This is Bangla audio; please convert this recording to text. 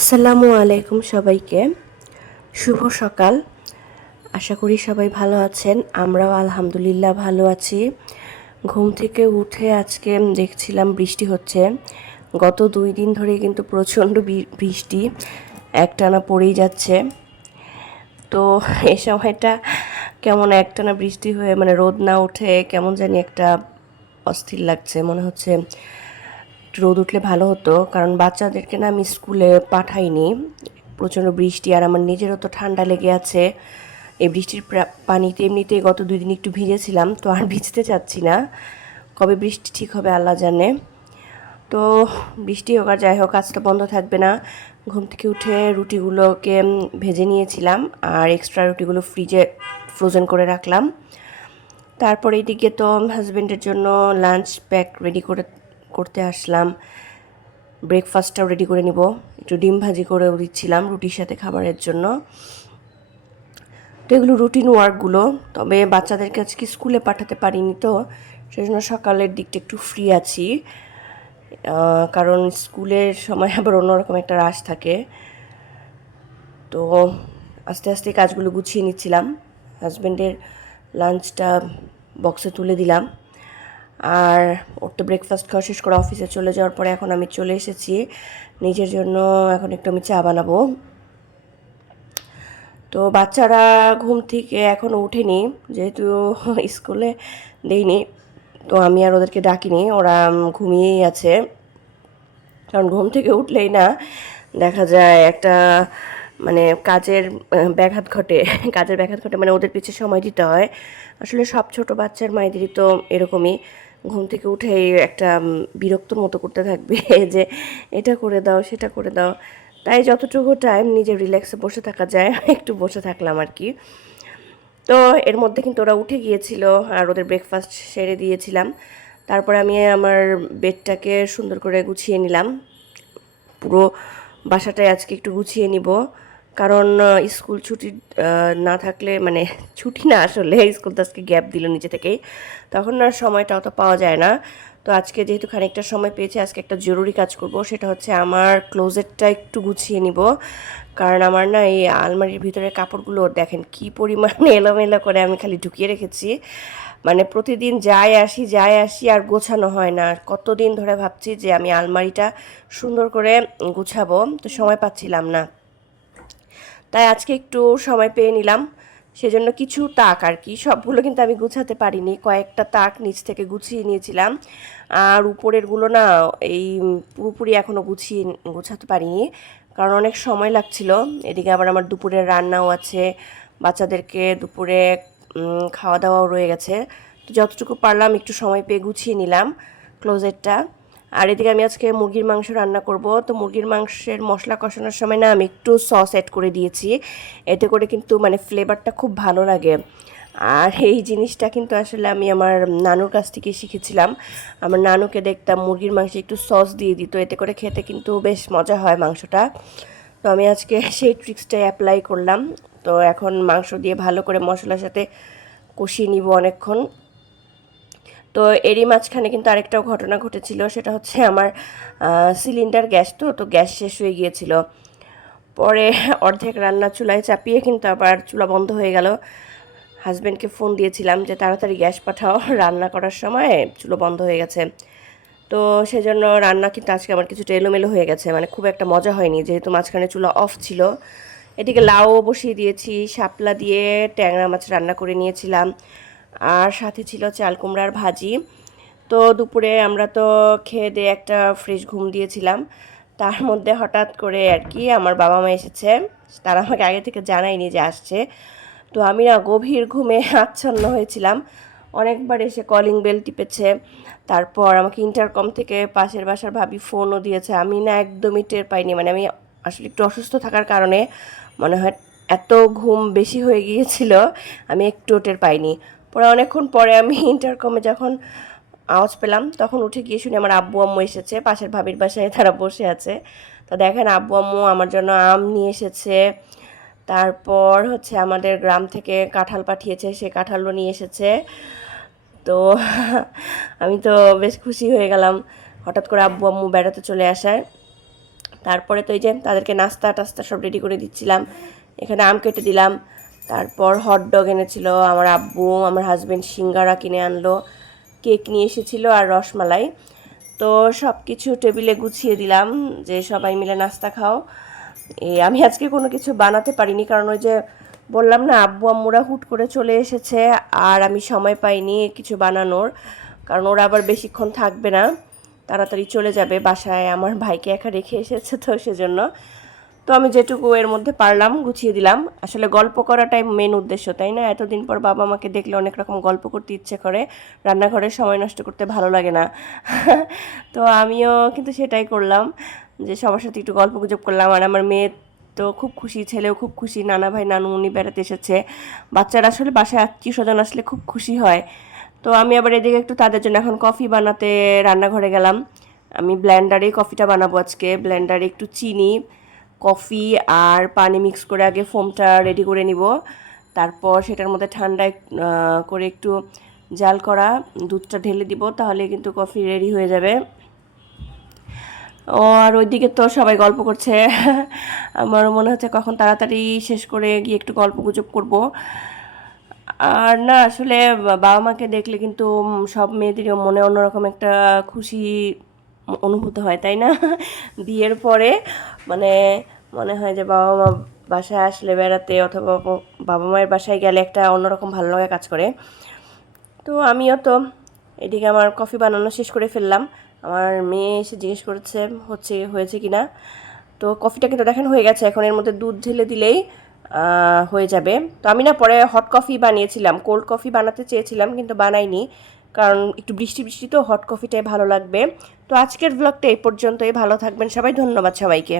আসসালামু আলাইকুম সবাইকে। শুভ সকাল। আশা করি সবাই ভালো আছেন। আমরাও আলহামদুলিল্লাহ ভালো আছি। ঘুম থেকে উঠে আজকে দেখছিলাম বৃষ্টি হচ্ছে। গত 2 দিন ধরে কিন্তু প্রচণ্ড বৃষ্টি একটানা পড়েই যাচ্ছে। তো এই সময়টা কেমন একটানা বৃষ্টি হয়ে মানে রোদ না উঠে কেমন জানি একটা অস্থির লাগছে। মনে হচ্ছে রোদ উঠলে ভালো হতো, কারণ বাচ্চাদেরকে না আমি স্কুলে পাঠাইনি। প্রচণ্ড বৃষ্টি আর আমার নিজেরও তো ঠান্ডা লেগে আছে। এই বৃষ্টির পানিতে এমনিতেই গত 2 দিন একটু ভিজেছিলাম, তো আর ভিজতে চাচ্ছি না। কবে বৃষ্টি ঠিক হবে আল্লাহ জানে। তো বৃষ্টি হোক আর যাই হোক, কাজটা বন্ধ থাকবে না। ঘুম থেকে উঠে রুটিগুলোকে ভেজে নিয়েছিলাম আর এক্সট্রা রুটিগুলো ফ্রিজে ফ্রোজেন করে রাখলাম। তারপরে এদিকে তো হাজব্যান্ডের জন্য লাঞ্চ প্যাক রেডি করতে আসলাম। ব্রেকফাস্টটাও রেডি করে নিব। একটু ডিম ভাজি করেও দিচ্ছিলাম রুটির সাথে খাবারের জন্য। তো এগুলো রুটিন ওয়ার্কগুলো। তবে বাচ্চাদেরকে আজকে স্কুলে পাঠাতে পারিনি, তো সেজন্য সকালের দিকটা একটু ফ্রি আছি। কারণ স্কুলের সময় আবার অন্যরকম একটা রাশ থাকে। তো আস্তে আস্তে কাজগুলো গুছিয়ে নিচ্ছিলাম। হাজব্যান্ডের লাঞ্চটা বক্সে তুলে দিলাম। আর ওর তো ব্রেকফাস্ট খাওয়া শেষ করে অফিসে চলে যাওয়ার পরে এখন আমি চলে এসেছি নিজের জন্য। এখন একটু আমি চা বানাবো। তো বাচ্চারা ঘুম থেকে এখনও উঠেনি, যেহেতু স্কুলে দেইনি, তো আমি আর ওদেরকে ডাকিনি। ওরা ঘুমিয়েই আছে। কারণ ঘুম থেকে উঠলেই না দেখা যায় একটা মানে কাজের ব্যাঘাত ঘটে। কাজের ব্যাঘাত ঘটে মানে ওদের পিছে সময় দিতে হয়। আসলে সব ছোট বাচ্চার মায়েদেরই তো এরকমই। ঘুম থেকে উঠেই একটা বিরক্তর মতো করতে থাকবে যে এটা করে দাও সেটা করে দাও। তাই যতটুকু টাইম নিজে রিল্যাক্সে বসে থাকা যায় একটু বসে থাকলাম আর কি। তো এর মধ্যে কিন্তু ওরা উঠে গিয়েছিল আর ওদের ব্রেকফাস্ট সেরে দিয়েছিলাম। তারপরে আমি আমার বেডটাকে সুন্দর করে গুছিয়ে নিলাম। পুরো বাসাটায় আজকে একটু গুছিয়ে নিব, কারণ স্কুল ছুটি না থাকলে মানে ছুটি না, আসলে স্কুল তো আজকে গ্যাপ দিল নিজে থেকেই, তখন আর সময়টা অত পাওয়া যায় না। তো আজকে যেহেতু খানিকটা সময় পেয়েছি, আজকে একটা জরুরি কাজ করব, সেটা হচ্ছে আমার ক্লোজেটটা একটু গুছিয়ে নিব। কারণ আমার না এই আলমারির ভিতরে কাপড়গুলো দেখেন কি পরিমাণে এলোমেলো করে আমি খালি ঢুকিয়ে রেখেছি। মানে প্রতিদিন যাই আসি আর গোছানো হয় না। কতদিন ধরে ভাবছি যে আমি আলমারিটা সুন্দর করে গুছাবো, তো সময় পাচ্ছিলাম না। তাই আজকে একটু সময় পেয়ে নিলাম। সেজন্য কিছু তাক আর কি, সবগুলো কিন্তু আমি গুছাতে পারিনি, কয়েকটা তাক নিচ থেকে গুছিয়ে নিয়েছিলাম। আর উপরেরগুলো না এই পুরোপুরি এখনও গুছাতে পারিনি, কারণ অনেক সময় লাগছিল। এদিকে আবার আমার দুপুরের রান্নাও আছে, বাচ্চাদেরকে দুপুরে খাওয়া দাওয়াও রয়ে গেছে। তো যতটুকু পারলাম একটু সময় পেয়ে গুছিয়ে নিলাম ক্লোজেটটা। আর এদিকে আমি আজকে মুরগির মাংস রান্না করব। তো মুরগির মাংসের মশলা কষানোর সময় না আমি একটু সস অ্যাড করে দিয়েছি, এতে করে কিন্তু মানে ফ্লেভারটা খুব ভালো লাগে। আর এই জিনিসটা কিন্তু আসলে আমি আমার নানুর কাছ থেকে শিখেছিলাম। আমার নানুকে দেখতাম মুরগির মাংসে একটু সস দিয়ে দিত, এতে করে খেতে কিন্তু বেশ মজা হয় মাংসটা। তো আমি আজকে সেই ট্রিক্সটাই অ্যাপ্লাই করলাম। তো এখন মাংস দিয়ে ভালো করে মশলার সাথে কষিয়ে নিব অনেকক্ষণ। তো এরই মাঝখানে কিন্তু আরেকটাও ঘটনা ঘটেছিল, সেটা হচ্ছে আমার সিলিন্ডার গ্যাস, তো গ্যাস শেষ হয়ে গিয়েছিল। পরে অর্ধেক রান্না চুলায় চাপিয়ে কিন্তু আবার চুলা বন্ধ হয়ে গেল। হাজব্যান্ডকে ফোন দিয়েছিলাম যে তাড়াতাড়ি গ্যাস পাঠাও, রান্না করার সময় চুলো বন্ধ হয়ে গেছে। তো সেজন্য রান্না কিন্তু আজকে আমার কিছুটা এলোমেলো হয়ে গেছে, মানে খুব একটা মজা হয়নি, যেহেতু মাঝখানে চুলা অফ ছিল। এদিকে লাউ বসিয়ে দিয়েছি, শাপলা দিয়ে ট্যাংরা মাছ রান্না করে নিয়েছিলাম, আর সাথে ছিল চাল কুমড়ার ভাজি। তো দুপুরে আমরা তো খেয়ে দিয়ে একটা ফ্রেশ ঘুম দিয়েছিলাম। তার মধ্যে হঠাৎ করে আর কি আমার বাবা মা এসেছে। তারা আমাকে আগে থেকে জানায়নি যে আসছে। তো আমি না গভীর ঘুমে আচ্ছন্ন হয়েছিলাম। অনেকবার এসে কলিং বেল টিপেছে, তারপর আমাকে ইন্টারকম থেকে পাশের বাসার ভাবি ফোনও দিয়েছে। আমি না একদমই টের পাইনি, মানে আমি আসলে একটু অসুস্থ থাকার কারণে মনে হয় এত ঘুম বেশি হয়ে গিয়েছিল, আমি একটু টের পাইনি। পরে অনেকক্ষণ পরে আমি ইন্টারকমে যখন আওয়াজ পেলাম, তখন উঠে গিয়ে শুনি আমার আব্বু আম্মু এসেছে, পাশের ভাবির বাসায় তারা বসে আছে। তো দেখেন আব্বু আম্মু আমার জন্য আম নিয়ে এসেছে, তারপর হচ্ছে আমাদের গ্রাম থেকে কাঁঠাল পাঠিয়েছে, সে কাঁঠালও নিয়ে এসেছে। তো আমি তো বেশ খুশি হয়ে গেলাম হঠাৎ করে আব্বু আম্মু বেড়াতে চলে আসায়। তারপরে তো এই যে তাদেরকে নাস্তা টাস্তা সব রেডি করে দিচ্ছিলাম। এখানে আম কেটে দিলাম, তারপর হট ডগ এনেছিল আমার আব্বু, আমার হাজব্যান্ড সিঙ্গারা কিনে আনলো, কেক নিয়ে এসেছিলো আর রসমালাই। তো সব কিছু টেবিলে গুছিয়ে দিলাম যে সবাই মিলে নাস্তা খাও। আমি আজকে কোনো কিছু বানাতে পারিনি, কারণ ওই যে বললাম না আব্বু আম্মুরা হুট করে চলে এসেছে, আর আমি সময় পাইনি কিছু বানানোর, কারণ ওরা আবার বেশিক্ষণ থাকবে না, তাড়াতাড়ি চলে যাবে বাসায়, আমার ভাইকে একা রেখে এসেছে তো সেজন্য। তো আমি যেটুকু এর মধ্যে পারলাম গুছিয়ে দিলাম। আসলে গল্প করাটাই মেন উদ্দেশ্য, তাই না? এতদিন পর বাবা মাকে দেখলে অনেক রকম গল্প করতে ইচ্ছে করে, রান্নাঘরে সময় নষ্ট করতে ভালো লাগে না। তো আমিও কিন্তু সেটাই করলাম, যে সবার সাথে একটু গল্প গুজব করলাম। আর আমার মেয়ে তো খুব খুশি, ছেলেও খুব খুশি, নানা ভাই নানুমণি বেড়াতে এসেছে। বাচ্চারা আসলে বাসায় আত্মীয় স্বজন আসলে খুব খুশি হয়। তো আমি আবার এদিকে একটু তাদের জন্য এখন কফি বানাতে রান্নাঘরে গেলাম। আমি ব্লেন্ডারে কফিটা বানাবো আজকে। ব্লেন্ডারে একটু চিনি, কফি আর পানি মিক্স করে আগে ফোমটা রেডি করে নিব, তারপর সেটার মধ্যে ঠান্ডা করে একটু জাল করা দুধটা ঢেলে দিব, তাহলে কিন্তু কফি রেডি হয়ে যাবে। আর ওইদিকে তো সবাই গল্প করছে। আমারও মনে হচ্ছে কখন তাড়াতাড়ি শেষ করে গিয়ে একটু গল্প গুজব করবো। আর না আসলে বাবা মাকে দেখলে কিন্তু সব মেয়েদেরই মনে অন্যরকম একটা খুশি অনুভূত হয়, তাই না? বিয়ের পরে মানে মনে হয় যে বাবা মা বাসায় আসলে বেড়াতে, অথবা বাবা মায়ের বাসায় গেলে একটা অন্যরকম ভালো লাগা কাজ করে। তো আমিও তো এদিকে আমার কফি বানানো শেষ করে ফেললাম। আমার মেয়ে এসে জিজ্ঞেস করেছে হয়েছে কি না। তো কফিটা কিন্তু দেখেন হয়ে গেছে, এখন এর মধ্যে দুধ ঢেলে দিলেই হয়ে যাবে। তো আমি না পরে হট কফি বানিয়েছিলাম, কোল্ড কফি বানাতে চেয়েছিলাম কিন্তু বানাইনি, কারণ একটু বৃষ্টি বৃষ্টি তো হট কফিটাই ভালো লাগবে। তো আজকের ব্লগটা এই পর্যন্তই, ভালো থাকবেন সবাই, ধন্যবাদ সবাইকে।